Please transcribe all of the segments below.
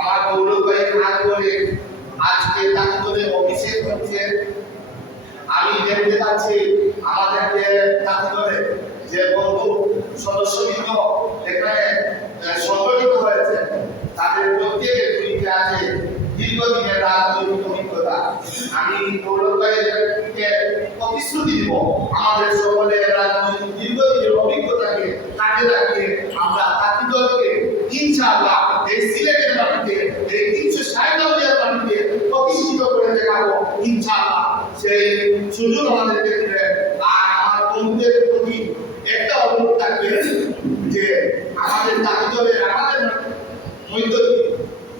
আমার গৌরব ভাইয়ের হাত ধরে আজকে তাকুদলের অভিষেক হচ্ছে আমি দেখতে পাচ্ছি আমাদের যে তাকুদলে যে বন্ধু সদস্যবৃন্দ এখানে সংগঠিত হয়েছে। তাদের প্রত্যেকের ভূমিকা আছে দীর্ঘদিনের রাজনৈতিক অভিজ্ঞতা। আমি গৌরব ভাইয়েরকে প্রতিশ্রুতি দিব। আমাদের সকলের রাজনৈতিক দীর্ঘদিনের অভিজ্ঞতাকে কাজে লাগিয়ে আমরা তাকুদলকে ইনশাআল্লাহ এই সিলেটের ইনশাআল্লাহ, সেই সুযোগ আর আমার বন্ধুদের প্রতি একটা অনুরোধ থাকবে যে আমাদের তাকিদলের আমাদের মধ্য,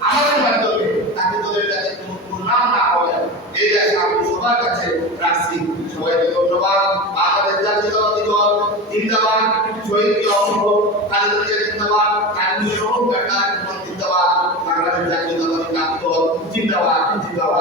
আমাদের মাধ্যমে তাকিদলের কাছে কোনো দুর্নাম না হয় এই কাছে আমি সবার কাছে রাখছি সবাইকে ধন্যবাদ। আমাদের জাতীয়তাবাদী দল জিন্দাবাদ, শহীদ অসংখ্য খালেদা জিন্দাবাদ জিন্দাবাদ। বাংলাদেশ জাতীয়তাবাদী দল, জিন্দাবাদ জিন্দাবাদ।